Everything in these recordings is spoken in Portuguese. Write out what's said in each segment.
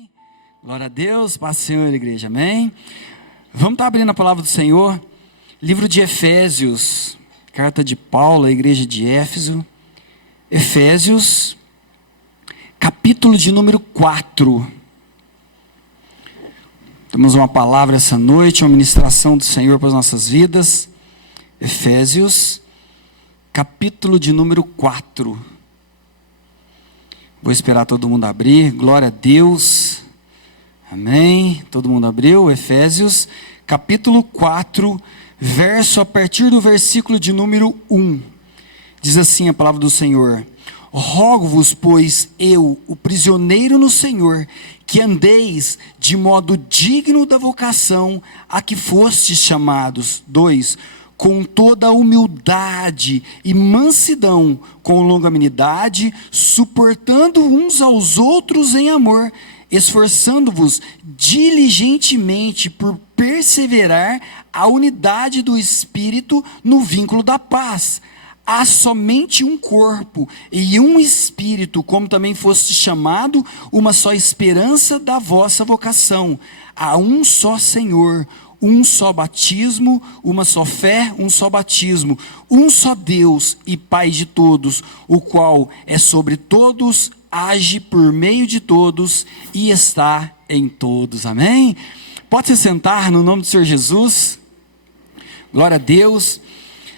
Amém. Glória a Deus, paz do Senhor, igreja, amém. Vamos estar abrindo a palavra do Senhor, livro de Efésios, carta de Paulo à igreja de Éfeso, Efésios, capítulo de número 4. Temos uma palavra essa noite, uma ministração do Senhor para as nossas vidas. Efésios, capítulo de número 4. Vou esperar todo mundo abrir. Glória a Deus. Amém. Todo mundo abriu? Efésios, capítulo 4, a partir do versículo de número 1. Diz assim a palavra do Senhor: Rogo-vos, pois, eu, o prisioneiro no Senhor, que andeis de modo digno da vocação a que fostes chamados. 2. Com toda humildade e mansidão, com longanimidade, suportando uns aos outros em amor, esforçando-vos diligentemente por perseverar a unidade do Espírito no vínculo da paz. Há somente um corpo e um Espírito, como também foste chamado, uma só esperança da vossa vocação. Há um só Senhor, um só batismo, uma só fé, um só batismo, um só Deus e Pai de todos, o qual é sobre todos, age por meio de todos e está em todos. Amém? Pode se sentar no nome do Senhor Jesus. Glória a Deus.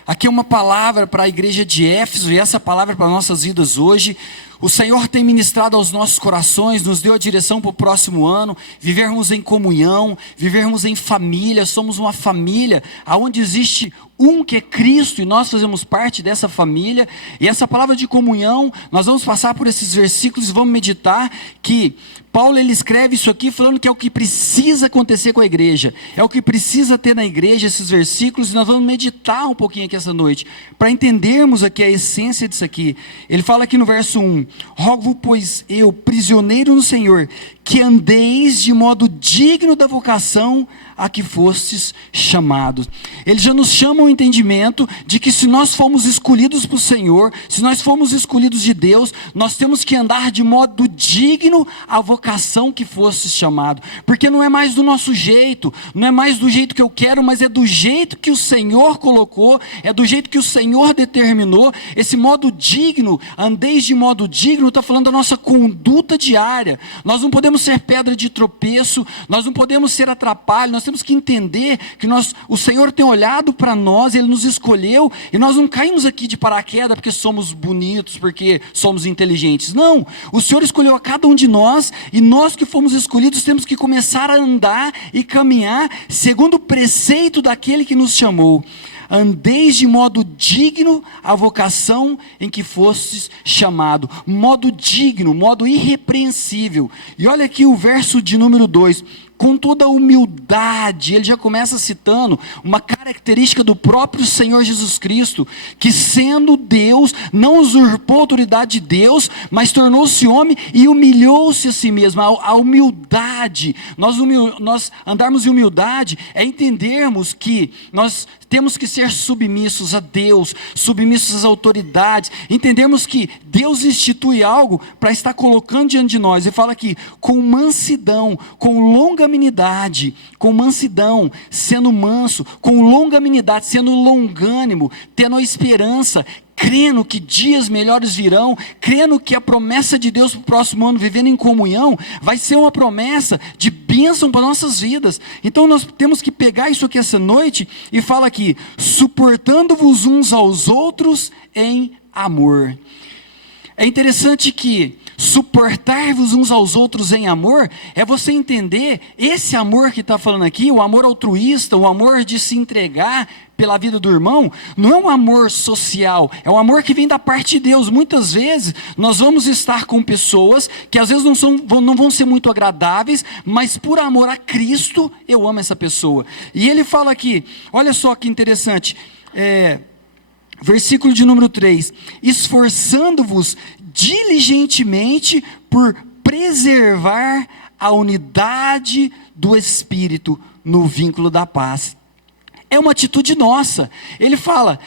Aqui é uma palavra para a igreja de Éfeso, e essa palavra é para nossas vidas hoje. O Senhor tem ministrado aos nossos corações, nos deu a direção para o próximo ano, vivermos em comunhão, vivermos em família. Somos uma família onde existe um que é Cristo, e nós fazemos parte dessa família. E essa palavra de comunhão, nós vamos passar por esses versículos e vamos meditar que Paulo, ele escreve isso aqui falando que é o que precisa acontecer com a igreja, é o que precisa ter na igreja, esses versículos, e nós vamos meditar um pouquinho aqui essa noite, para entendermos aqui a essência disso aqui. Ele fala aqui no verso 1, Rogo-vos, pois, eu, prisioneiro no Senhor, que andeis de modo digno da vocação a que fostes chamados. Ele já nos chama ao entendimento de que se nós fomos escolhidos por Senhor, se nós fomos escolhidos de Deus, nós temos que andar de modo digno à vocação que fostes chamado, porque não é mais do nosso jeito, não é mais do jeito que eu quero, mas é do jeito que o Senhor colocou, é do jeito que o Senhor determinou. Esse modo digno, andeis de modo digno, está falando da nossa conduta diária. Nós não podemos ser pedra de tropeço, nós não podemos ser atrapalho, nós temos que entender que o Senhor tem olhado para nós, Ele nos escolheu, e nós não caímos aqui de paraquedas porque somos bonitos, porque somos inteligentes. Não, o Senhor escolheu a cada um de nós, e nós que fomos escolhidos temos que começar a andar e caminhar segundo o preceito daquele que nos chamou. Andeis de modo digno à vocação em que fostes chamado. Modo digno, modo irrepreensível. E olha aqui o verso de número 2. Com toda humildade, ele já começa citando uma característica do próprio Senhor Jesus Cristo, que sendo Deus, não usurpou a autoridade de Deus, mas tornou-se homem e humilhou-se a si mesmo. A humildade, nós andarmos em humildade é entendermos que nós temos que ser submissos a Deus, submissos às autoridades, entendermos que Deus institui algo para estar colocando diante de nós. Ele fala aqui, com mansidão, com longanimidade, com mansidão, sendo manso, com longanimidade, sendo longânimo, tendo a esperança, crendo que dias melhores virão, crendo que a promessa de Deus para o próximo ano, vivendo em comunhão, vai ser uma promessa de bênção para nossas vidas. Então nós temos que pegar isso aqui essa noite e fala aqui, suportando-vos uns aos outros em amor. É interessante que suportar-vos uns aos outros em amor é você entender esse amor que está falando aqui, o amor altruísta, o amor de se entregar pela vida do irmão, não é um amor social, é um amor que vem da parte de Deus. Muitas vezes nós vamos estar com pessoas que às vezes não vão ser muito agradáveis, mas por amor a Cristo eu amo essa pessoa. E ele fala aqui, olha só que interessante, versículo de número 3, esforçando-vos diligentemente por preservar a unidade do Espírito no vínculo da paz. É uma atitude nossa. Ele fala,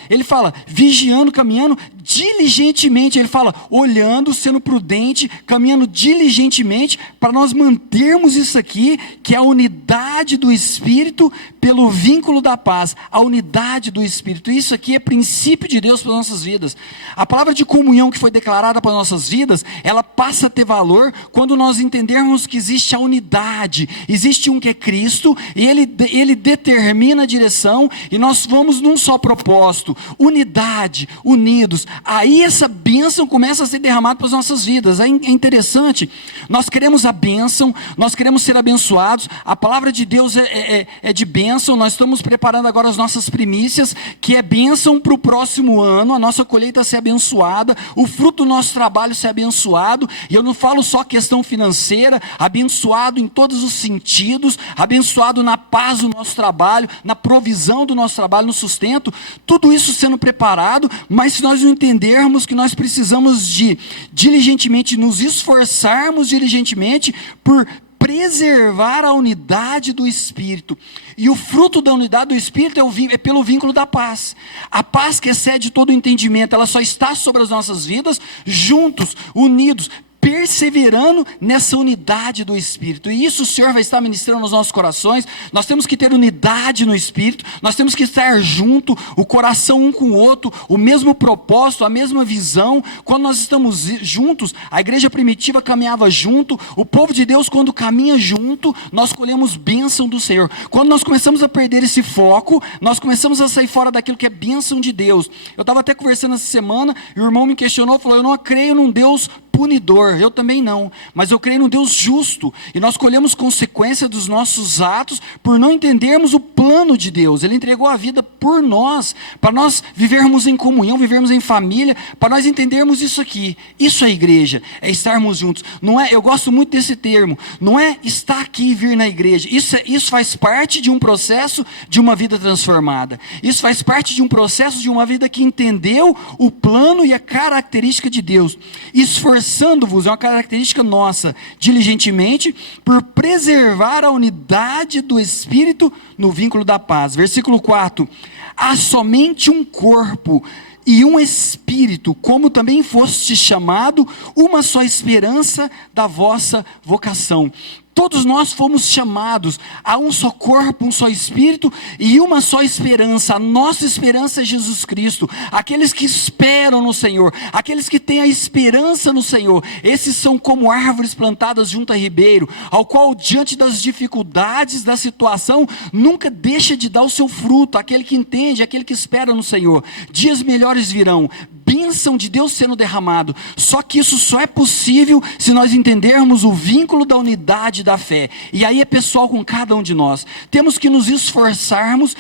vigiando, caminhando diligentemente, ele fala, olhando, sendo prudente, caminhando diligentemente, para nós mantermos isso aqui, que é a unidade do Espírito, pelo vínculo da paz, a unidade do Espírito. Isso aqui é princípio de Deus para as nossas vidas. A palavra de comunhão que foi declarada para as nossas vidas, ela passa a ter valor quando nós entendermos que existe a unidade, existe um que é Cristo, e ele determina a direção, e nós vamos num só propósito, unidade, unidos. Aí essa bênção começa a ser derramada para as nossas vidas. É interessante, nós queremos a bênção, nós queremos ser abençoados, a palavra de Deus é de bênção. Nós estamos preparando agora as nossas primícias, que é bênção para o próximo ano, a nossa colheita ser abençoada, o fruto do nosso trabalho ser abençoado, e eu não falo só questão financeira, abençoado em todos os sentidos, abençoado na paz do nosso trabalho, na provisão do nosso trabalho, no sustento, tudo isso sendo preparado, mas se nós não entendermos que nós precisamos de diligentemente nos esforçarmos diligentemente por preservar a unidade do Espírito, e o fruto da unidade do Espírito é pelo vínculo da paz. A paz que excede todo o entendimento, ela só está sobre as nossas vidas, juntos, unidos, perseverando nessa unidade do Espírito, e isso o Senhor vai estar ministrando nos nossos corações. Nós temos que ter unidade no Espírito, nós temos que estar junto, o coração um com o outro, o mesmo propósito, a mesma visão. Quando nós estamos juntos, a igreja primitiva caminhava junto, o povo de Deus quando caminha junto, nós colhemos bênção do Senhor. Quando nós começamos a perder esse foco, nós começamos a sair fora daquilo que é bênção de Deus. Eu estava até conversando essa semana, e o irmão me questionou, falou, eu não creio num Deus punidor, eu também não, mas eu creio num Deus justo, e nós colhemos consequência dos nossos atos, por não entendermos o plano de Deus. Ele entregou a vida por nós, para nós vivermos em comunhão, vivermos em família, para nós entendermos isso aqui. Isso é igreja, é estarmos juntos. Não é, eu gosto muito desse termo, não é estar aqui e vir na igreja, isso faz parte de um processo de uma vida transformada, isso faz parte de um processo de uma vida que entendeu o plano e a característica de Deus. Esforçando-vos é uma característica nossa, diligentemente, por preservar a unidade do Espírito no vínculo da paz. Versículo 4, há somente um corpo e um Espírito, como também foste chamado, uma só esperança da vossa vocação. Todos nós fomos chamados a um só corpo, um só Espírito e uma só esperança. A nossa esperança é Jesus Cristo. Aqueles que esperam no Senhor, aqueles que têm a esperança no Senhor, esses são como árvores plantadas junto a ribeiro, ao qual diante das dificuldades da situação, nunca deixa de dar o seu fruto. Aquele que entende, aquele que espera no Senhor. Dias melhores virão, bênção de Deus sendo derramado. Só que isso só é possível se nós entendermos o vínculo da unidade da fé, e aí é pessoal com cada um de nós. Temos que nos esforçarmos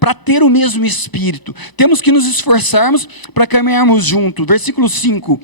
para ter o mesmo Espírito, temos que nos esforçarmos para caminharmos juntos. Versículo 5,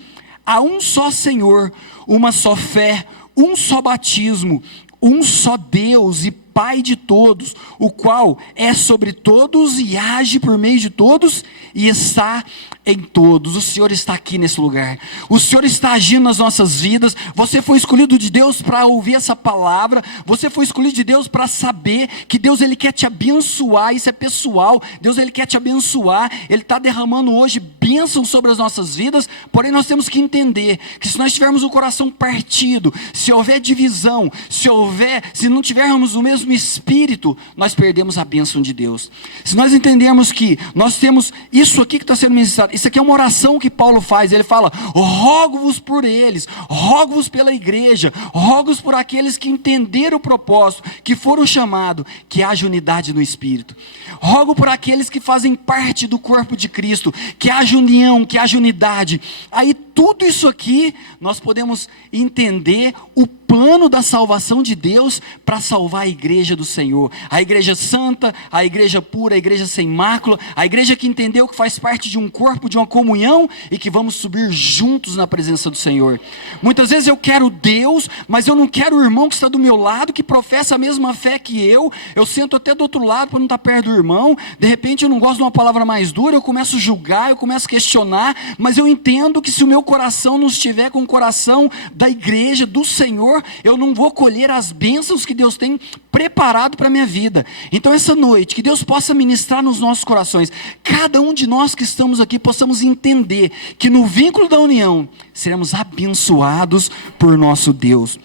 há um só Senhor, uma só fé, um só batismo, um só Deus e Pai de todos, o qual é sobre todos e age por meio de todos e está em todos. O Senhor está aqui nesse lugar, o Senhor está agindo nas nossas vidas. Você foi escolhido de Deus para ouvir essa palavra, você foi escolhido de Deus para saber que Deus ele quer te abençoar. Isso é pessoal, Deus ele quer te abençoar, Ele está derramando hoje bênção sobre as nossas vidas. Porém nós temos que entender que se nós tivermos o coração partido, se houver divisão, se não tivermos o mesmo Espírito, nós perdemos a bênção de Deus. Se nós entendermos que nós temos isso aqui que está sendo ministrado, isso aqui é uma oração que Paulo faz, ele fala, rogo-vos por eles, rogo-vos pela igreja, rogo-vos por aqueles que entenderam o propósito, que foram chamados, que haja unidade no Espírito. Rogo por aqueles que fazem parte do corpo de Cristo, que haja união, que haja unidade. Aí tudo isso aqui, nós podemos entender o plano da salvação de Deus para salvar a igreja do Senhor, a igreja santa, a igreja pura, a igreja sem mácula, a igreja que entendeu que faz parte de um corpo, de uma comunhão, e que vamos subir juntos na presença do Senhor. Muitas vezes eu quero Deus, mas eu não quero o irmão que está do meu lado, que professa a mesma fé que eu sento até do outro lado para não estar perto do irmão. De repente eu não gosto de uma palavra mais dura, eu começo a julgar, eu começo a questionar, mas eu entendo que se o meu coração não estiver com o coração da igreja, do Senhor, eu não vou colher as bênçãos que Deus tem preparado para a minha vida. Então essa noite, que Deus possa ministrar nos nossos corações, cada um de nós que estamos aqui possamos entender que no vínculo da união, seremos abençoados por nosso Deus.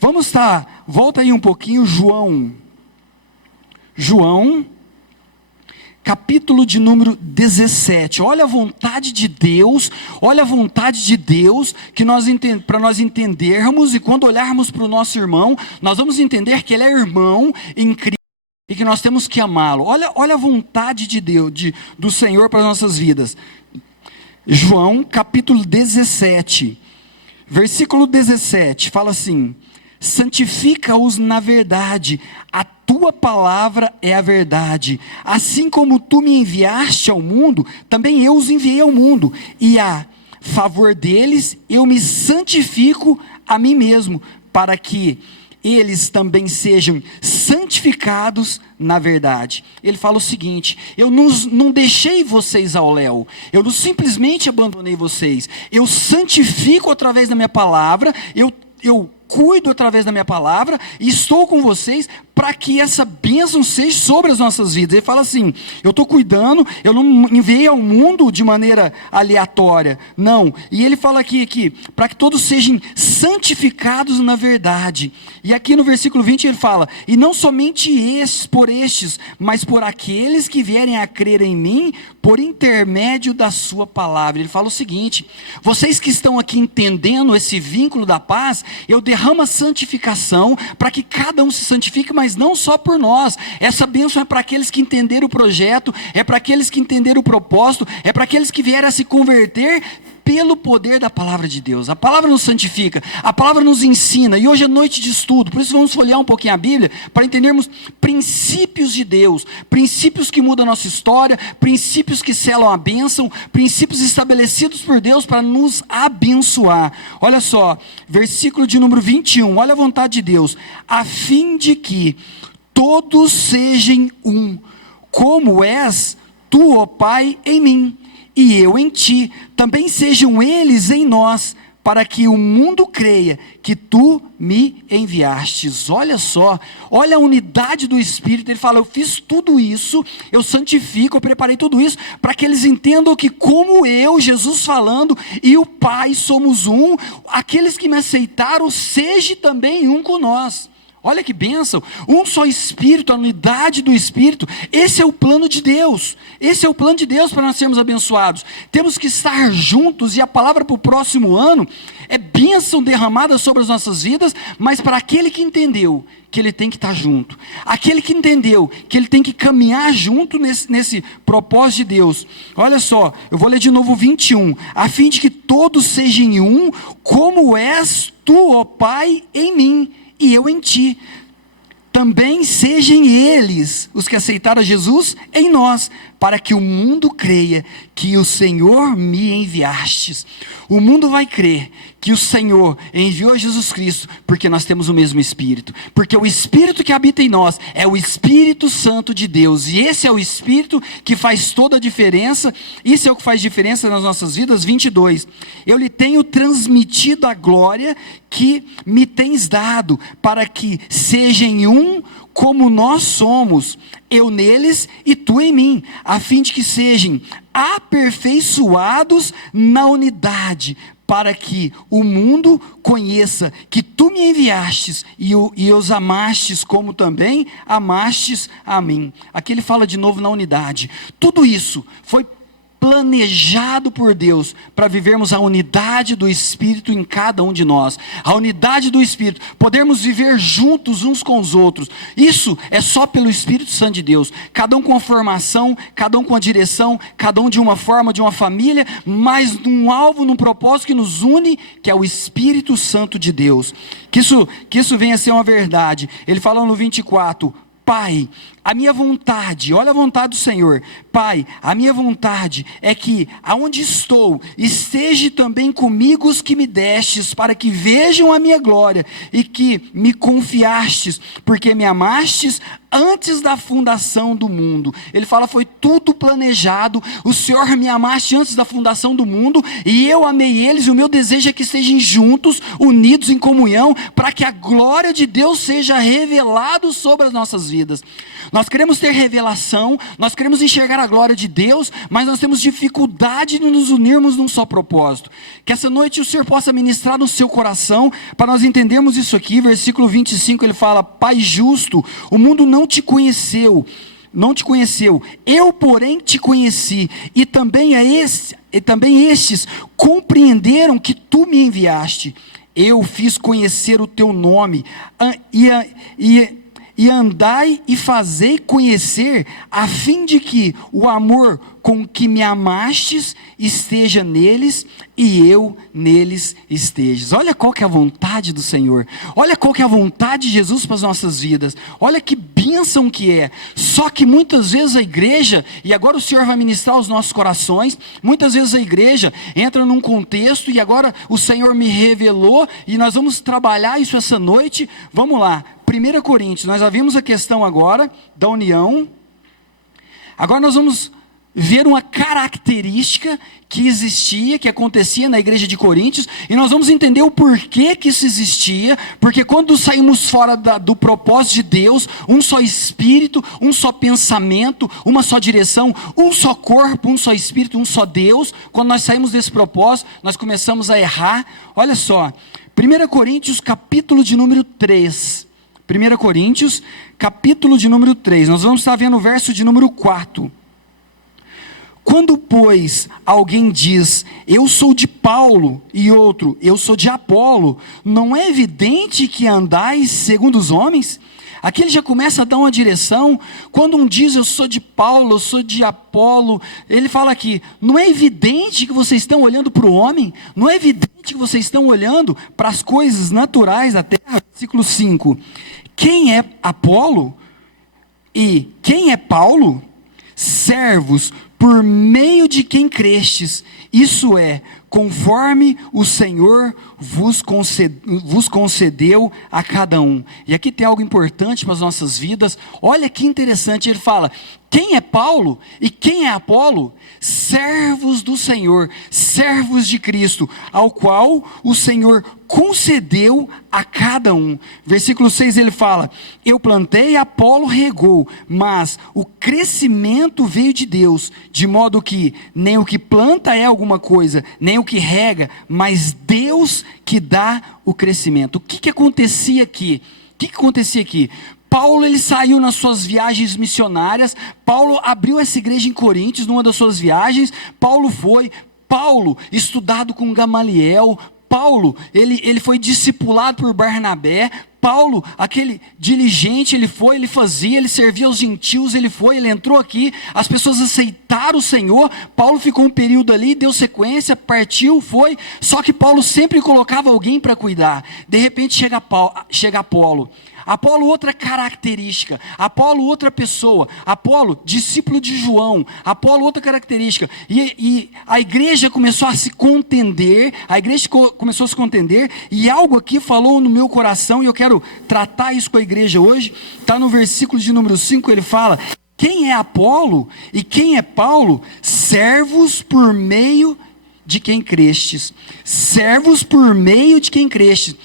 Vamos estar, volta aí um pouquinho, João, capítulo de número 17, olha a vontade de Deus, que para nós entendermos, e quando olharmos para o nosso irmão, nós vamos entender que ele é irmão em Cristo, e que nós temos que amá-lo. Olha a vontade de Deus, do Senhor para as nossas vidas. João, capítulo 17, versículo 17, fala assim: santifica-os na verdade, a tua palavra é a verdade. Assim como tu me enviaste ao mundo, também eu os enviei ao mundo, e a favor deles eu me santifico a mim mesmo, para que eles também sejam santificados na verdade. Ele fala o seguinte: eu não deixei vocês ao léu, eu não simplesmente abandonei vocês, eu santifico através da minha palavra, eu cuido através da minha palavra, e estou com vocês para que essa bênção seja sobre as nossas vidas. Ele fala assim: eu estou cuidando, eu não enviei ao mundo de maneira aleatória, não. E ele fala aqui para que todos sejam santificados na verdade. E aqui no versículo 20 ele fala: e não somente por estes, mas por aqueles que vierem a crer em mim, por intermédio da sua palavra. Ele fala o seguinte: vocês que estão aqui entendendo esse vínculo da paz, eu derramo a santificação para que cada um se santifique, mas não só por nós. Essa bênção é para aqueles que entenderam o projeto, é para aqueles que entenderam o propósito, é para aqueles que vieram a se converter pelo poder da palavra de Deus. A palavra nos santifica, a palavra nos ensina, e hoje é noite de estudo, por isso vamos folhear um pouquinho a Bíblia, para entendermos princípios de Deus, princípios que mudam a nossa história, princípios que selam a bênção, princípios estabelecidos por Deus para nos abençoar. Olha só, versículo de número 21, olha a vontade de Deus: a fim de que todos sejam um, como és tu, ó Pai, em mim, e eu em ti, também sejam eles em nós, para que o mundo creia que tu me enviastes. Olha só, olha a unidade do Espírito. Ele fala: eu fiz tudo isso, eu santifico, eu preparei tudo isso, para que eles entendam que como eu, Jesus falando, e o Pai somos um, aqueles que me aceitaram, seja também um com nós. Olha que bênção, um só Espírito, a unidade do Espírito. Esse é o plano de Deus, esse é o plano de Deus para nós sermos abençoados. Temos que estar juntos, e a palavra para o próximo ano é bênção derramada sobre as nossas vidas, mas para aquele que entendeu que ele tem que estar junto, aquele que entendeu que ele tem que caminhar junto nesse propósito de Deus. Olha só, eu vou ler de novo 21, a fim de que todos sejam um, como és tu, ó Pai, em mim, e eu em ti, também sejam eles, os que aceitaram a Jesus, em nós, para que o mundo creia que o Senhor me enviastes. O mundo vai crer que o Senhor enviou Jesus Cristo, porque nós temos o mesmo Espírito, porque o Espírito que habita em nós é o Espírito Santo de Deus, e esse é o Espírito que faz toda a diferença. Isso é o que faz diferença nas nossas vidas. 22, eu lhe tenho transmitido a glória que me tens dado, para que sejam um como nós somos, eu neles e tu em mim, a fim de que sejam aperfeiçoados na unidade, para que o mundo conheça que tu me enviastes e os amastes, como também amastes a mim. Aqui ele fala de novo na unidade. Tudo isso foi planejado por Deus para vivermos a unidade do Espírito em cada um de nós, a unidade do Espírito, podermos viver juntos uns com os outros. Isso é só pelo Espírito Santo de Deus, cada um com a formação, cada um com a direção, cada um de uma forma, de uma família, mas num alvo, num propósito que nos une, que é o Espírito Santo de Deus. Que isso venha a ser uma verdade. Ele fala no 24, Pai, a minha vontade, olha a vontade do Senhor, Pai, a minha vontade é que aonde estou, esteja também comigo os que me destes, para que vejam a minha glória, e que me confiastes, porque me amastes antes da fundação do mundo. Ele fala, foi tudo planejado, o Senhor me amaste antes da fundação do mundo, e eu amei eles, e o meu desejo é que estejam juntos, unidos em comunhão, para que a glória de Deus seja revelada sobre as nossas vidas. Nós queremos ter revelação, nós queremos enxergar a glória de Deus, mas nós temos dificuldade de nos unirmos num só propósito. Que essa noite o Senhor possa ministrar no seu coração, para nós entendermos isso aqui. Versículo 25 ele fala, Pai justo, o mundo não te conheceu, eu porém te conheci, e também estes compreenderam que tu me enviaste. Eu fiz conhecer o teu nome, e andai e fazei conhecer, a fim de que o amor com que me amastes esteja neles, e eu neles esteja. Olha qual que é a vontade do Senhor, olha qual que é a vontade de Jesus para as nossas vidas, olha que bênção que é. Só que muitas vezes a igreja, e agora o Senhor vai ministrar os nossos corações, muitas vezes a igreja entra num contexto, e agora o Senhor me revelou, e nós vamos trabalhar isso essa noite. Vamos lá, 1 Coríntios, nós já vimos a questão agora da união, agora nós vamos ver uma característica que existia, que acontecia na igreja de Coríntios, e nós vamos entender o porquê que isso existia, porque quando saímos fora do propósito de Deus, um só espírito, um só pensamento, uma só direção, um só corpo, um só espírito, um só Deus, quando nós saímos desse propósito, nós começamos a errar. Olha só, 1 Coríntios capítulo de número 3, 1 Coríntios capítulo de número 3, nós vamos estar vendo o verso de número 4, quando, pois, alguém diz, eu sou de Paulo, e outro, eu sou de Apolo, não é evidente que andais segundo os homens? Aqui ele já começa a dar uma direção. Quando um diz, eu sou de Paulo, eu sou de Apolo, ele fala aqui, não é evidente que vocês estão olhando para o homem? Não é evidente que vocês estão olhando para as coisas naturais da terra? Versículo 5, quem é Apolo? E quem é Paulo? Servos por meio de quem crestes, isso é, conforme o Senhor vos concedeu a cada um. E aqui tem algo importante para as nossas vidas. Olha que interessante, ele fala, quem é Paulo e quem é Apolo? Servos do Senhor, servos de Cristo, ao qual o Senhor concedeu a cada um. Versículo 6 ele fala, eu plantei, Apolo regou, mas o crescimento veio de Deus, de modo que nem o que planta é alguma coisa, nem o que rega, mas Deus que dá o crescimento. O que acontecia aqui? Paulo ele saiu nas suas viagens missionárias, Paulo abriu essa igreja em Coríntios, numa das suas viagens, Paulo estudado com Gamaliel, Paulo, ele foi discipulado por Barnabé, Paulo, aquele diligente, ele fazia, ele servia aos gentios, ele entrou aqui, as pessoas aceitaram o Senhor, Paulo ficou um período ali, deu sequência, partiu, foi, só que Paulo sempre colocava alguém para cuidar. De repente chega Apolo, outra característica, Apolo outra pessoa, Apolo discípulo de João, Apolo outra característica, e a igreja começou a se contender, e algo aqui falou no meu coração, e eu quero tratar isso com a igreja hoje. Está no versículo de número 5, ele fala, quem é Apolo e quem é Paulo? Servos por meio de quem crestes, servos por meio de quem crestes.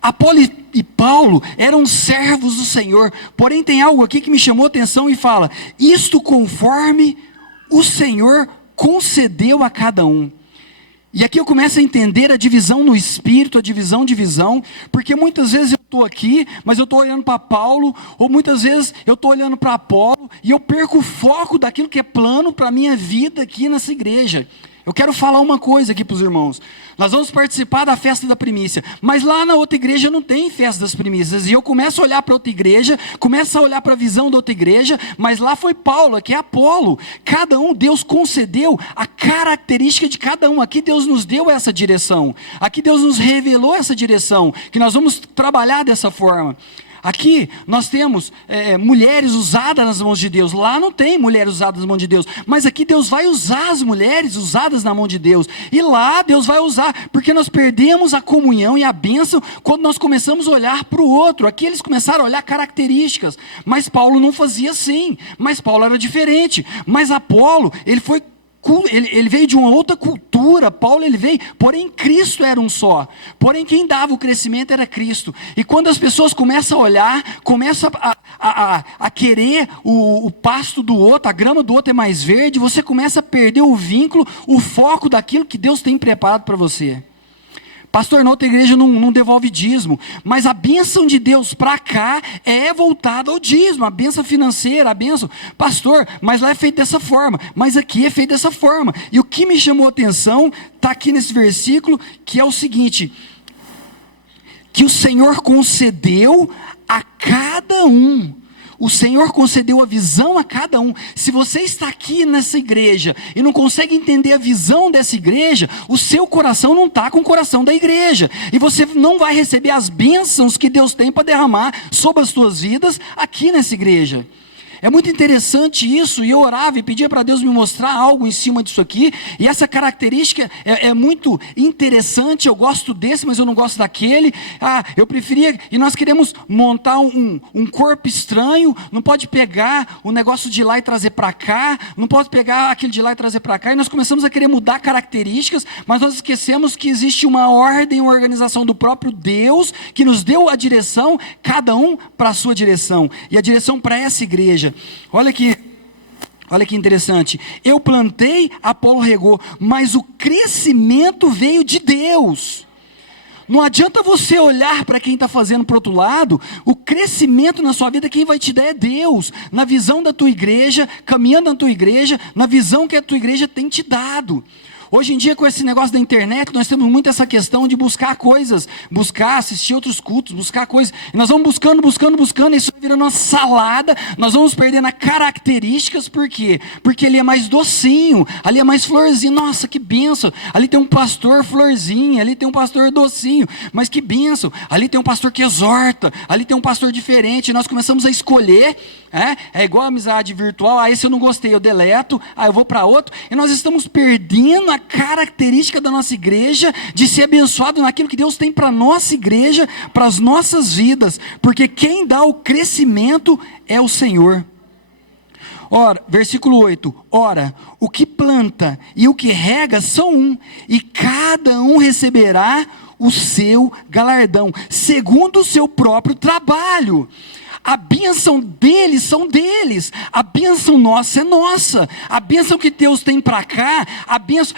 Apolo e Paulo eram servos do Senhor, porém tem algo aqui que me chamou a atenção e fala, isto conforme o Senhor concedeu a cada um. E aqui eu começo a entender a divisão no espírito, a divisão, porque muitas vezes eu estou aqui, mas eu estou olhando para Paulo, ou muitas vezes eu estou olhando para Apolo, e eu perco o foco daquilo que é plano para a minha vida aqui nessa igreja. Eu quero falar uma coisa aqui para os irmãos, nós vamos participar da festa da primícia, mas lá na outra igreja não tem festa das primícias, e eu começo a olhar para outra igreja, começo a olhar para a visão da outra igreja, mas lá foi Paulo, aqui é Apolo, cada um Deus concedeu a característica de cada um, aqui Deus nos deu essa direção, aqui Deus nos revelou essa direção, que nós vamos trabalhar dessa forma. Aqui nós temos mulheres usadas nas mãos de Deus. Lá não tem mulheres usadas nas mãos de Deus. Mas aqui Deus vai usar as mulheres usadas na mão de Deus. E lá Deus vai usar, porque nós perdemos a comunhão e a bênção quando nós começamos a olhar para o outro. Aqui eles começaram a olhar características. Mas Paulo não fazia assim. Mas Paulo era diferente. Mas Apolo, ele veio de uma outra cultura. Paulo ele veio, porém Cristo era um só. Porém quem dava o crescimento era Cristo. E quando as pessoas começam a olhar, começam a querer o pasto do outro, a grama do outro é mais verde, você começa a perder o vínculo, o foco daquilo que Deus tem preparado para você. Pastor, na outra igreja não devolve dízimo, mas a bênção de Deus para cá é voltada ao dízimo, a bênção financeira, a bênção, pastor, mas lá é feito dessa forma, mas aqui é feito dessa forma. E o que me chamou a atenção, está aqui nesse versículo, que é o seguinte, que o Senhor concedeu a cada um. O Senhor concedeu a visão a cada um. Se você está aqui nessa igreja e não consegue entender a visão dessa igreja, o seu coração não está com o coração da igreja. E você não vai receber as bênçãos que Deus tem para derramar sobre as suas vidas aqui nessa igreja. É muito interessante isso, e eu orava e pedia para Deus me mostrar algo em cima disso aqui, e essa característica é muito interessante. Eu gosto desse, mas eu não gosto daquele. Eu preferia, e nós queremos montar um corpo estranho, não pode pegar o negócio de lá e trazer para cá, não pode pegar aquele de lá e trazer para cá, e nós começamos a querer mudar características, mas nós esquecemos que existe uma ordem, uma organização do próprio Deus, que nos deu a direção, cada um para a sua direção, e a direção para essa igreja. Olha que interessante. Eu plantei, Apolo regou, mas o crescimento veio de Deus. Não adianta você olhar para quem está fazendo para o outro lado. O crescimento na sua vida, quem vai te dar é Deus. Na visão da tua igreja, caminhando na tua igreja, na visão que a tua igreja tem te dado. Hoje em dia, com esse negócio da internet, nós temos muito essa questão de buscar coisas, buscar, assistir outros cultos, buscar coisas. E nós vamos buscando, e isso vai virando uma salada, nós vamos perdendo as características. Por quê? Porque ali é mais docinho, ali é mais florzinho. Nossa, que bênção! Ali tem um pastor florzinho, ali tem um pastor docinho, mas que bênção! Ali tem um pastor que exorta, ali tem um pastor diferente. E nós começamos a escolher, é igual a amizade virtual. Esse eu não gostei, eu deleto, eu vou para outro. E nós estamos perdendo a característica da nossa igreja de ser abençoado naquilo que Deus tem para a nossa igreja, para as nossas vidas, porque quem dá o crescimento é o Senhor. Ora, versículo 8, ora, o que planta e o que rega são um, e cada um receberá o seu galardão, segundo o seu próprio trabalho. A bênção deles são deles, a bênção nossa é nossa, a bênção que Deus tem para cá,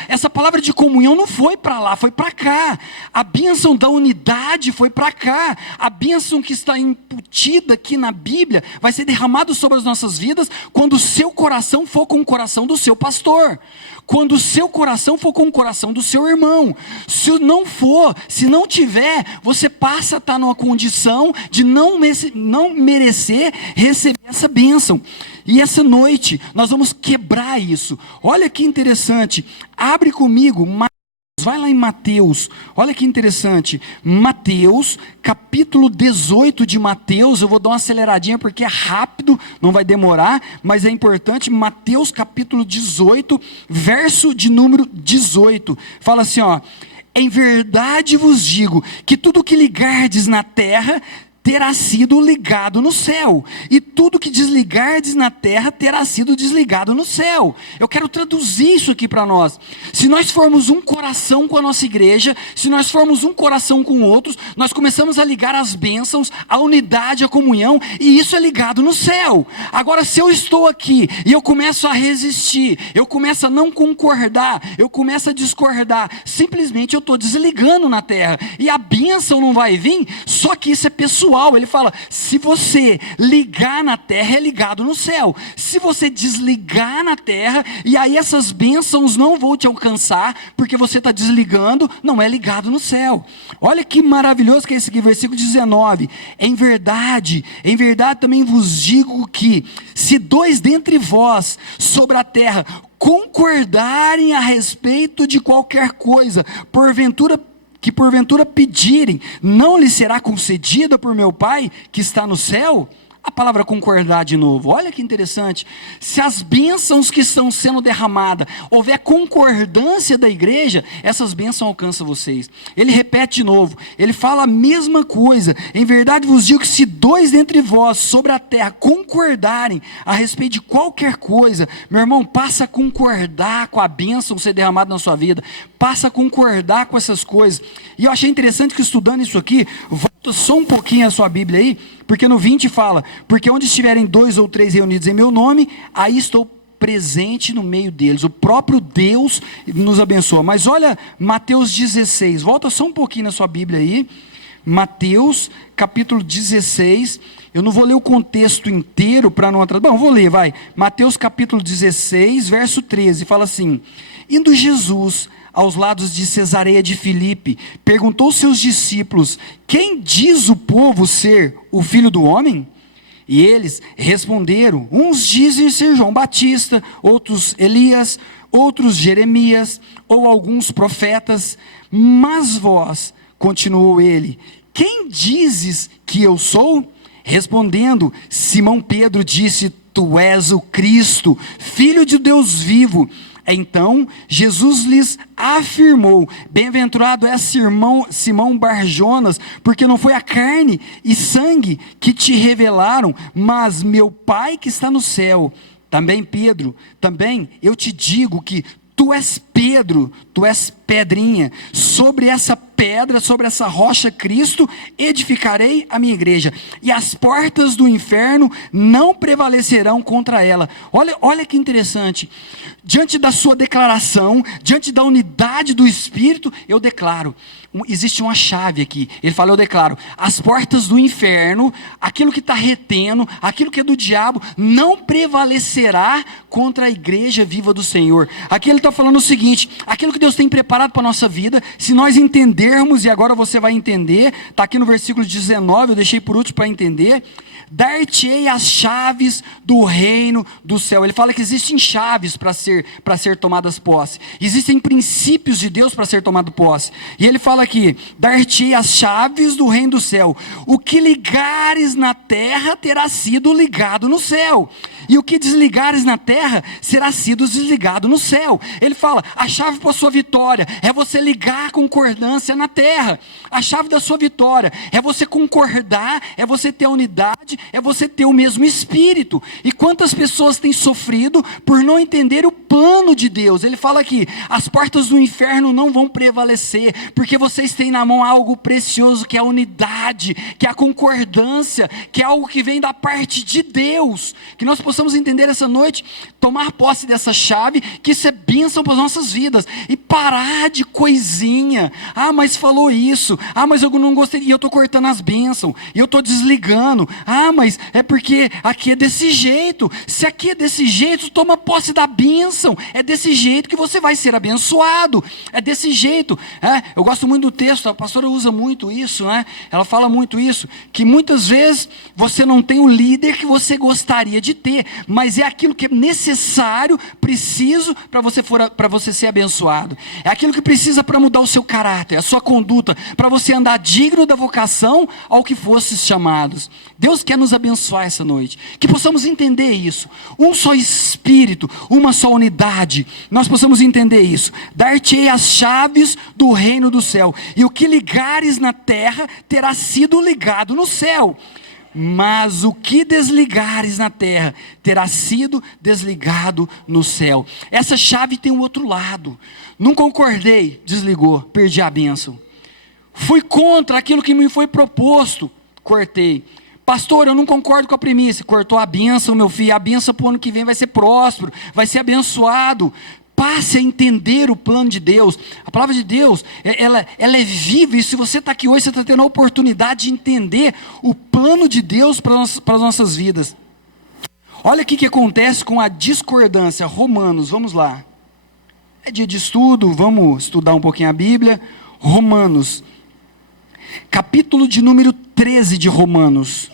essa palavra de comunhão não foi para lá, foi para cá, a bênção da unidade foi para cá, a bênção que está embutida aqui na Bíblia vai ser derramada sobre as nossas vidas quando o seu coração for com o coração do seu pastor, quando o seu coração for com o coração do seu irmão. Se não for, se não tiver, você passa a estar numa condição de não merecer receber essa bênção. E essa noite nós vamos quebrar isso. Olha que interessante, abre comigo, vai lá em Mateus, olha que interessante, Mateus, capítulo 18 de Mateus. Eu vou dar uma aceleradinha porque é rápido, não vai demorar, mas é importante. Mateus capítulo 18, verso de número 18, fala assim, em verdade vos digo, que tudo que ligardes na terra terá sido ligado no céu, e tudo que desligardes na terra terá sido desligado no céu. Eu quero traduzir isso aqui para nós. Se nós formos um coração com a nossa igreja, se nós formos um coração com outros, nós começamos a ligar as bênçãos, a unidade, a comunhão, e isso é ligado no céu. Agora, se eu estou aqui e eu começo a resistir, eu começo a não concordar, eu começo a discordar, simplesmente eu estou desligando na terra, e a bênção não vai vir. Só que isso é pessoal. Ele fala, se você ligar na terra, é ligado no céu. Se você desligar na terra, e aí essas bênçãos não vão te alcançar, porque você está desligando, não é ligado no céu. Olha que maravilhoso que é esse aqui, versículo 19. Em verdade também vos digo que, se dois dentre vós sobre a terra concordarem a respeito de qualquer coisa, porventura que porventura pedirem, não lhes será concedida por meu Pai que está no céu? A palavra concordar de novo, olha que interessante. Se as bênçãos que estão sendo derramadas, houver concordância da igreja, essas bênçãos alcançam vocês. Ele repete de novo, ele fala a mesma coisa. Em verdade vos digo que se dois dentre vós sobre a terra concordarem a respeito de qualquer coisa, meu irmão, passa a concordar com a bênção ser derramada na sua vida, passa a concordar com essas coisas. E eu achei interessante que estudando isso aqui, volta só um pouquinho a sua Bíblia aí, porque no 20 fala, porque onde estiverem 2 ou 3 reunidos em meu nome, aí estou presente no meio deles. O próprio Deus nos abençoa. Mas olha Mateus 16, volta só um pouquinho na sua Bíblia aí, Mateus capítulo 16, eu não vou ler o contexto inteiro para não atrasar, bom, vou ler, vai, Mateus capítulo 16, verso 13, fala assim, indo Jesus aos lados de Cesareia de Filipe, perguntou aos seus discípulos, quem diz o povo ser o Filho do Homem? E eles responderam, uns dizem ser João Batista, outros Elias, outros Jeremias, ou alguns profetas, mas vós, continuou ele, quem dizes que eu sou? Respondendo, Simão Pedro disse, tu és o Cristo, Filho de Deus vivo. Então Jesus lhes afirmou, bem-aventurado é Simão Barjonas, porque não foi a carne e sangue que te revelaram, mas meu Pai que está no céu. Também Pedro, também eu te digo que tu és Pedro, tu és pedrinha, sobre essa pedra, sobre essa rocha Cristo, edificarei a minha igreja, e as portas do inferno não prevalecerão contra ela. Olha que interessante, diante da sua declaração, diante da unidade do Espírito, eu declaro, existe uma chave aqui, ele fala, eu declaro, as portas do inferno, aquilo que está retendo, aquilo que é do diabo, não prevalecerá contra a igreja viva do Senhor. Aqui ele está falando o seguinte, aquilo que Deus tem preparado para a nossa vida, se nós entendermos, e agora você vai entender, está aqui no versículo 19, eu deixei por último para entender, dar-te-ei as chaves do reino do céu. Ele fala que existem chaves para ser tomadas posse, existem princípios de Deus para ser tomado posse, e ele fala aqui, dar-te-ei as chaves do reino do céu, o que ligares na terra terá sido ligado no céu, e o que desligares na terra será sido desligado no céu. Ele fala, a chave para a sua vitória é você ligar a concordância na terra, a chave da sua vitória é você concordar, é você ter a unidade, é você ter o mesmo Espírito. E quantas pessoas têm sofrido por não entender o plano de Deus? Ele fala aqui, as portas do inferno não vão prevalecer, porque vocês têm na mão algo precioso, que é a unidade, que é a concordância, que é algo que vem da parte de Deus, que nós possamos entender essa noite, tomar posse dessa chave, que isso é bênção para as nossas vidas, e parar de coisinha, mas falou isso, mas eu não gostei, e eu estou cortando as bênçãos, e eu estou desligando, mas é porque aqui é desse jeito, se aqui é desse jeito, toma posse da bênção, é desse jeito que você vai ser abençoado, é desse jeito, eu gosto muito do texto, a pastora usa muito isso, ela fala muito isso, que muitas vezes você não tem o líder que você gostaria de ter, mas é aquilo que é necessário, preciso para você ser abençoado, é aquilo que precisa para mudar o seu caráter, a sua conduta, para você andar digno da vocação ao que fosses chamados. Deus quer nos abençoar essa noite, que possamos entender isso, um só Espírito, uma só unidade, nós possamos entender isso, dar-te-ei as chaves do reino do céu, e o que ligares na terra terá sido ligado no céu, mas o que desligares na terra terá sido desligado no céu. Essa chave tem um outro lado, não concordei, desligou, perdi a bênção, fui contra aquilo que me foi proposto, cortei. Pastor, eu não concordo com a premissa, cortou a bênção, meu filho, a bênção para o ano que vem vai ser próspero, vai ser abençoado. Passe a entender o plano de Deus. A palavra de Deus, ela é viva, e se você está aqui hoje, você está tendo a oportunidade de entender o plano de Deus para as nossas vidas. Olha aqui o que acontece com a discordância. Romanos, vamos lá. É dia de estudo, vamos estudar um pouquinho a Bíblia. Romanos, capítulo de número 13 de Romanos.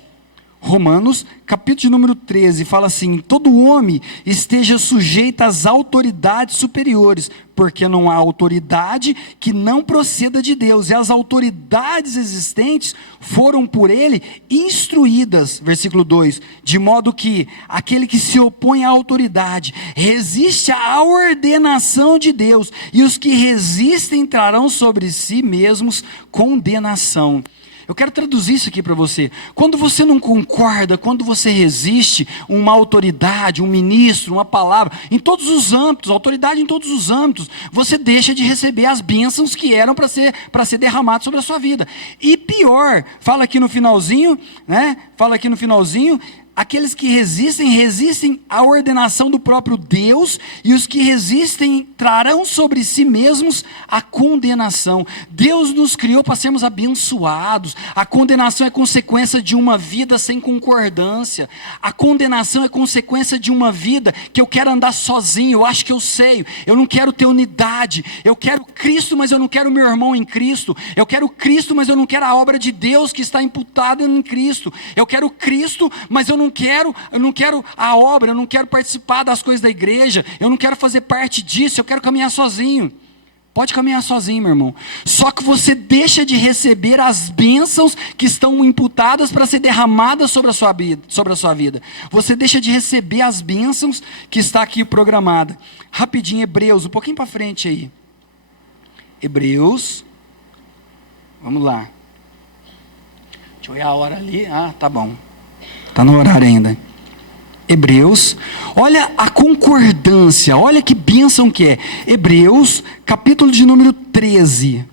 Romanos, capítulo de número 13, fala assim: todo homem esteja sujeito às autoridades superiores, porque não há autoridade que não proceda de Deus, e as autoridades existentes foram por ele instruídas, versículo 2, de modo que aquele que se opõe à autoridade resiste à ordenação de Deus, e os que resistem trarão sobre si mesmos condenação. Eu quero traduzir isso aqui para você. Quando você não concorda, quando você resiste uma autoridade, um ministro, uma palavra, em todos os âmbitos, autoridade em todos os âmbitos, você deixa de receber as bênçãos que eram para ser derramadas sobre a sua vida. E pior, fala aqui no finalzinho, né? Fala aqui no finalzinho, aqueles que resistem à ordenação do próprio Deus, e os que resistem trarão sobre si mesmos a condenação. Deus nos criou para sermos abençoados. A condenação é consequência de uma vida sem concordância. A condenação é consequência de uma vida que eu quero andar sozinho, eu acho que eu sei, eu não quero ter unidade, eu quero Cristo, mas eu não quero meu irmão em Cristo, eu quero Cristo, mas eu não quero a obra de Deus que está imputada em Cristo, eu quero Cristo, mas eu não quero a obra, eu não quero participar das coisas da igreja, eu não quero fazer parte disso, eu quero caminhar sozinho. Pode caminhar sozinho, meu irmão. Só que você deixa de receber as bênçãos que estão imputadas para ser derramadas sobre a sua vida. Você deixa de receber as bênçãos que está aqui programada. Rapidinho, Hebreus, um pouquinho para frente aí. Hebreus, vamos lá. Deixa eu ver a hora ali. Ah, tá bom. Está no horário ainda. Hebreus, olha a concordância, olha que bênção que é. Hebreus, capítulo de número 13.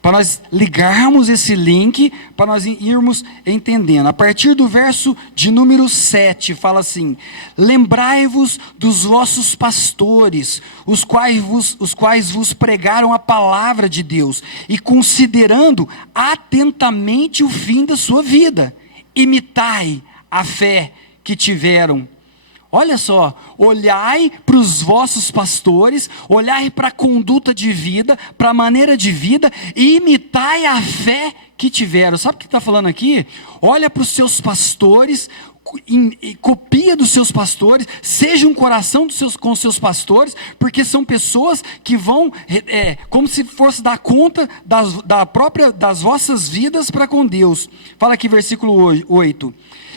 Para nós ligarmos esse link, para nós irmos entendendo. A partir do verso de número 7, fala assim: lembrai-vos dos vossos pastores, os quais vos pregaram a palavra de Deus, e considerando atentamente o fim da sua vida, imitai a fé que tiveram. Olha só, olhai para os vossos pastores, olhai para a conduta de vida, para a maneira de vida, e imitai a fé que tiveram. Sabe o que está falando aqui? Olha para os seus pastores, copia dos seus pastores, seja um coração com os seus pastores, porque são pessoas que vão, como se fosse dar conta das vossas vidas para com Deus. Fala aqui versículo 8.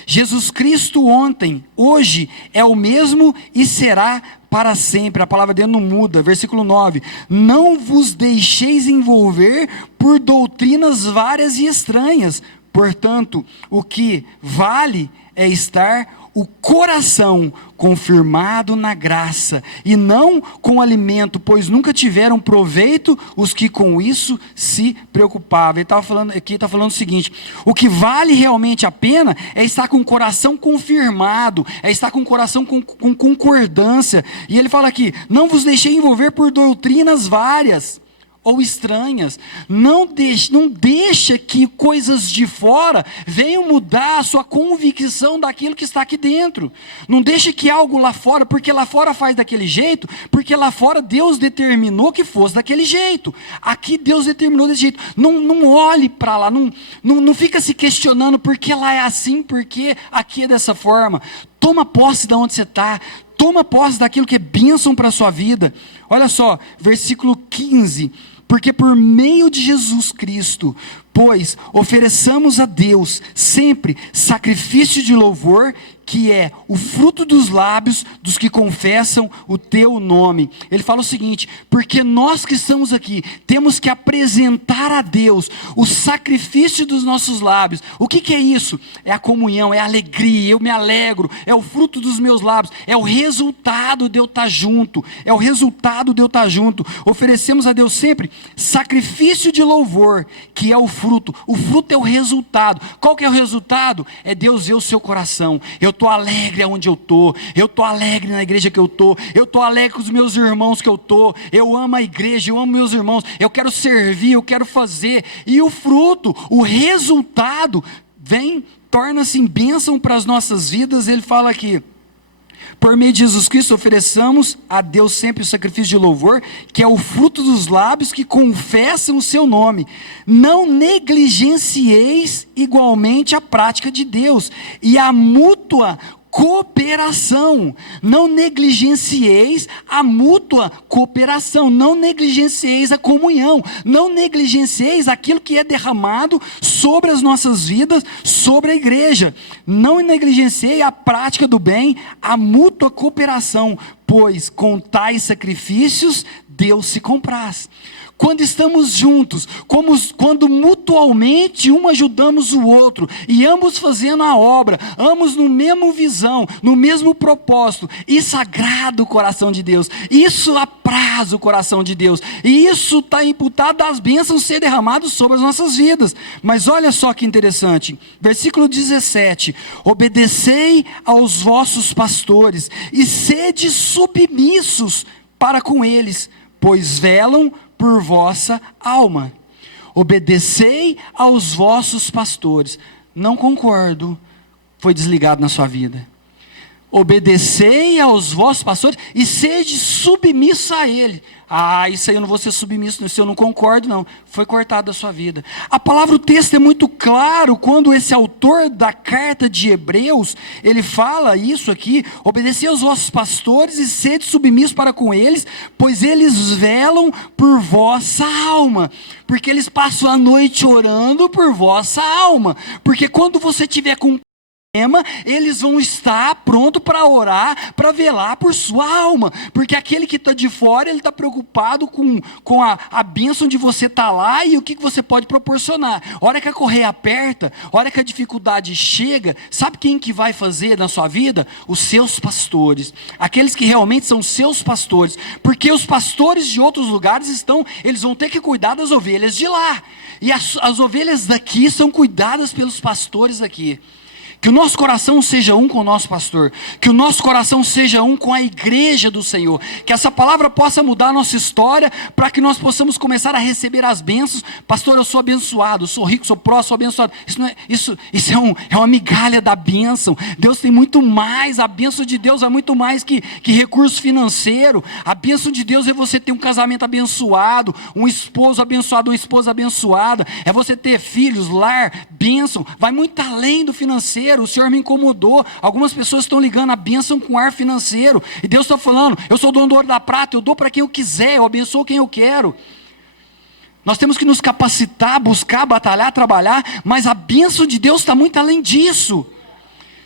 Jesus Cristo ontem, hoje é o mesmo e será para sempre. A palavra dele não muda. Versículo 9. Não vos deixeis envolver por doutrinas várias e estranhas. Portanto, o que vale é estar o coração confirmado na graça, e não com alimento, pois nunca tiveram proveito os que com isso se preocupavam. Ele estava falando aqui, está falando o seguinte: o que vale realmente a pena é estar com o coração confirmado, é estar com o coração com concordância. E ele fala aqui: não vos deixei envolver por doutrinas várias ou estranhas. Não deixa que coisas de fora venham mudar a sua convicção daquilo que está aqui dentro. Não deixa que algo lá fora, porque lá fora faz daquele jeito, porque lá fora Deus determinou que fosse daquele jeito. Aqui Deus determinou desse jeito. Não olhe para lá, não fica se questionando porque lá é assim, porque aqui é dessa forma. Toma posse de onde você está. Toma posse daquilo que é bênção para a sua vida. Olha só, versículo 15. Porque por meio de Jesus Cristo, pois ofereçamos a Deus sempre sacrifício de louvor, que é o fruto dos lábios dos que confessam o teu nome. Ele fala o seguinte: porque nós que estamos aqui, temos que apresentar a Deus o sacrifício dos nossos lábios. O que é isso? É a comunhão, é a alegria, eu me alegro, é o fruto dos meus lábios, é o resultado de eu estar junto, é o resultado de eu estar junto. Oferecemos a Deus sempre sacrifício de louvor, que é o fruto é o resultado. Qual que é o resultado? É Deus ver o seu coração. Eu estou alegre aonde eu estou, eu estou alegre na igreja que eu estou alegre com os meus irmãos que eu estou, eu amo a igreja, eu amo meus irmãos, eu quero servir, eu quero fazer, e o fruto, o resultado, torna-se em bênção para as nossas vidas. Ele fala aqui: Por meio de Jesus Cristo, ofereçamos a Deus sempre o sacrifício de louvor, que é o fruto dos lábios que confessam o seu nome. Não negligencieis igualmente a prática de Deus e a mútua cooperação. Não negligencieis a mútua cooperação, não negligencieis a comunhão, não negligencieis aquilo que é derramado sobre as nossas vidas, sobre a igreja. Não negligenciei a prática do bem, a mútua cooperação, pois com tais sacrifícios Deus se compraz. Quando estamos juntos, quando mutualmente um ajudamos o outro, e ambos fazendo a obra, ambos no mesmo visão, no mesmo propósito, isso agrada o coração de Deus, isso apraz o coração de Deus, e isso está imputado às bênçãos ser derramadas sobre as nossas vidas. Mas olha só que interessante, versículo 17, obedecei aos vossos pastores, e sede submissos para com eles, pois velam por vossa alma. Obedecei aos vossos pastores. Não concordo. Foi desligado na sua vida. Obedecei aos vossos pastores e sede submisso a ele. Isso aí eu não vou ser submisso, isso eu não concordo não. Foi cortado da sua vida. A palavra, o texto é muito claro quando esse autor da carta de Hebreus, ele fala isso aqui: obedecei aos vossos pastores e sede submisso para com eles, pois eles velam por vossa alma. Porque eles passam a noite orando por vossa alma. Porque quando você tiver com eles vão estar pronto para orar, para velar por sua alma, porque aquele que está de fora, ele está preocupado com a bênção de você estar lá e o que você pode proporcionar. A hora que a correia aperta, a hora que a dificuldade chega, sabe quem que vai fazer na sua vida? Os seus pastores, aqueles que realmente são seus pastores, porque os pastores de outros lugares eles vão ter que cuidar das ovelhas de lá, e as ovelhas daqui são cuidadas pelos pastores aqui. Que o nosso coração seja um com o nosso pastor, que o nosso coração seja um com a igreja do Senhor, que essa palavra possa mudar a nossa história, para que nós possamos começar a receber as bênçãos. Pastor, eu sou abençoado, sou rico, sou próspero, sou abençoado. Isso é uma migalha da bênção. Deus tem muito mais. A bênção de Deus é muito mais que recurso financeiro. A bênção de Deus é você ter um casamento abençoado, um esposo abençoado, uma esposa abençoada, é você ter filhos, lar, bênção. Vai muito além do financeiro. O Senhor me incomodou. Algumas pessoas estão ligando a bênção com ar financeiro, e Deus está falando: eu sou dono do ouro da prata, eu dou para quem eu quiser, eu abençoo quem eu quero. Nós temos que nos capacitar, buscar, batalhar, trabalhar, mas a bênção de Deus está muito além disso.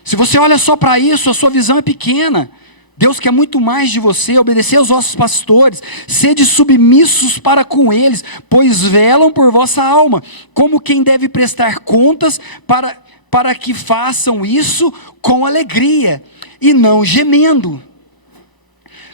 Se você olha só para isso, a sua visão é pequena. Deus quer muito mais de você. Obedecer aos vossos pastores, sede submissos para com eles, pois velam por vossa alma, como quem deve prestar contas, para que façam isso com alegria e não gemendo.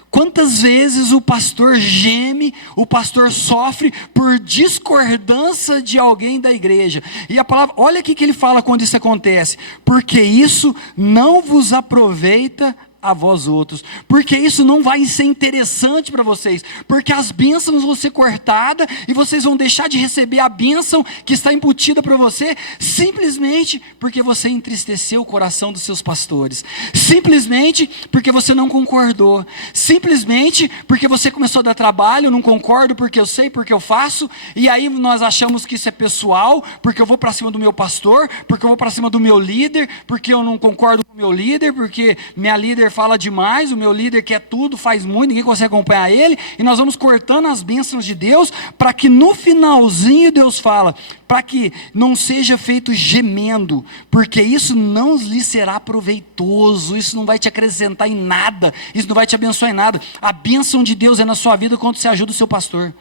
Quantas vezes o pastor geme, o pastor sofre por discordância de alguém da igreja? E a palavra, olha aqui que ele fala quando isso acontece: porque isso não vos aproveita a vós outros, porque isso não vai ser interessante para vocês, porque as bênçãos vão ser cortadas e vocês vão deixar de receber a bênção que está embutida para você, simplesmente porque você entristeceu o coração dos seus pastores, simplesmente porque você não concordou, simplesmente porque você começou a dar trabalho: não concordo porque eu sei, porque eu faço, e aí nós achamos que isso é pessoal, porque eu vou para cima do meu pastor, porque eu vou para cima do meu líder, porque eu não concordo com o meu líder, porque minha líder fala demais, o meu líder quer tudo, faz muito, ninguém consegue acompanhar ele, e nós vamos cortando as bênçãos de Deus, para que no finalzinho Deus fala, para que não seja feito gemendo, porque isso não lhe será proveitoso, isso não vai te acrescentar em nada, isso não vai te abençoar em nada. A bênção de Deus é na sua vida quando você ajuda o seu pastor.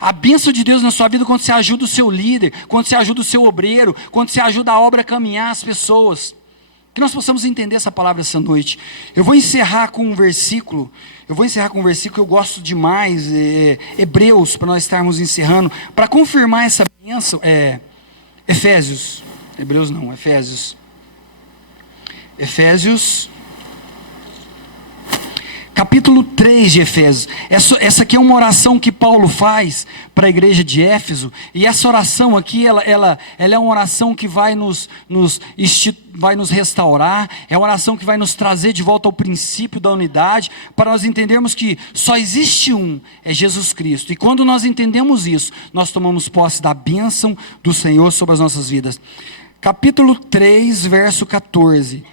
A bênção de Deus na sua vida quando você ajuda o seu líder, quando você ajuda o seu obreiro, quando você ajuda a obra a caminhar, as pessoas. Que nós possamos entender essa palavra essa noite. Eu vou encerrar com um versículo. Que eu gosto demais. Hebreus, para nós estarmos encerrando. Para confirmar essa bênção. Efésios. Hebreus não, Efésios. Efésios. capítulo 3 de Efésios. Essa aqui é uma oração que Paulo faz para a igreja de Éfeso, e essa oração aqui, ela é uma oração que vai vai nos restaurar, é uma oração que vai nos trazer de volta ao princípio da unidade, para nós entendermos que só existe um, é Jesus Cristo, e quando nós entendemos isso, nós tomamos posse da bênção do Senhor sobre as nossas vidas. Capítulo 3, verso 14.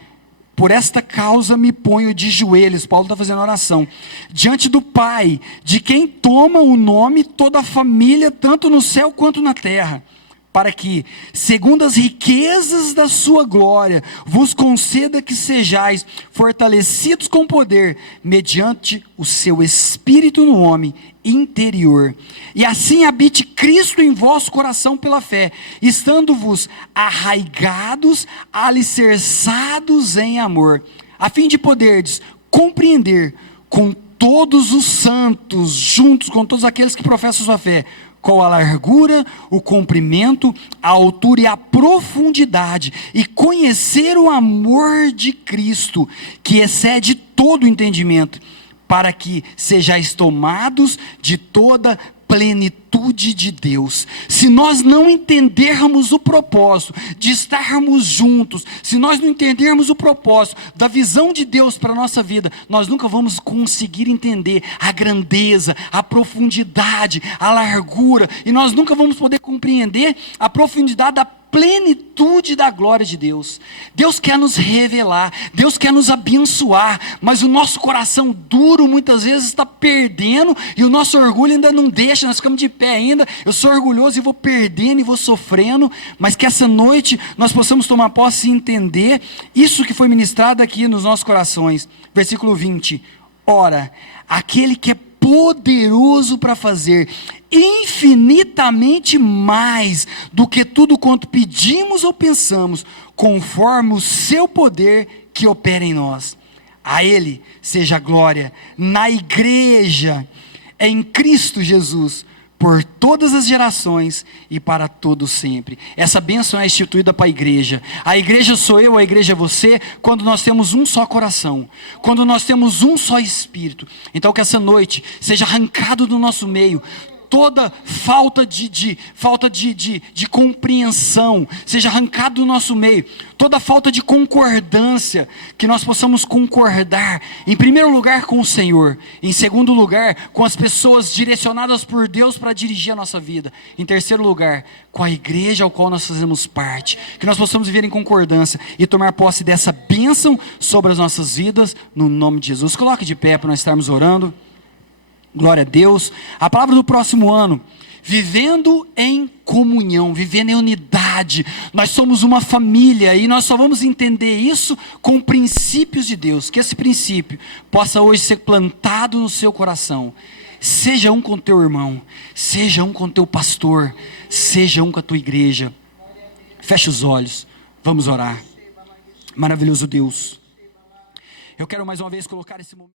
Por esta causa me ponho de joelhos, Paulo está fazendo oração, diante do Pai, de quem toma o nome toda a família, tanto no céu quanto na terra, para que, segundo as riquezas da sua glória, vos conceda que sejais fortalecidos com poder, mediante o seu Espírito no homem interior, e assim habite Cristo em vosso coração pela fé, estando-vos arraigados, alicerçados em amor, a fim de poderdes compreender com todos os santos, juntos com todos aqueles que professam sua fé, qual a largura, o comprimento, a altura e a profundidade, e conhecer o amor de Cristo, que excede todo o entendimento, para que sejais tomados de toda plenitude de Deus. Se nós não entendermos o propósito de estarmos juntos, se nós não entendermos o propósito da visão de Deus para a nossa vida, nós nunca vamos conseguir entender a grandeza, a profundidade, a largura, e nós nunca vamos poder compreender a profundidade da plenitude da glória de Deus. Deus quer nos revelar, Deus quer nos abençoar, mas o nosso coração duro muitas vezes está perdendo, e o nosso orgulho ainda não deixa, nós ficamos de pé ainda. Eu sou orgulhoso e vou perdendo e vou sofrendo, mas que essa noite nós possamos tomar posse e entender isso que foi ministrado aqui nos nossos corações. Versículo 20: ora, aquele que é poderoso para fazer infinitamente mais do que tudo quanto pedimos ou pensamos, conforme o seu poder que opera em nós. A Ele seja a glória na igreja, em Cristo Jesus, por todas as gerações e para todo sempre. Essa bênção é instituída para a igreja. A igreja sou eu, a igreja é você, quando nós temos um só coração, quando nós temos um só espírito. Então que essa noite seja arrancado do nosso meio toda falta de compreensão, seja arrancado do nosso meio, toda falta de concordância, que nós possamos concordar, em primeiro lugar com o Senhor, em segundo lugar com as pessoas direcionadas por Deus para dirigir a nossa vida, em terceiro lugar com a igreja ao qual nós fazemos parte, que nós possamos viver em concordância e tomar posse dessa bênção sobre as nossas vidas, no nome de Jesus. Coloque de pé para nós estarmos orando. Glória a Deus. A palavra do próximo ano: vivendo em comunhão, vivendo em unidade. Nós somos uma família e nós só vamos entender isso com princípios de Deus. Que esse princípio possa hoje ser plantado no seu coração. Seja um com teu irmão, seja um com teu pastor, seja um com a tua igreja. Feche os olhos, vamos orar. Maravilhoso Deus, eu quero mais uma vez colocar esse momento.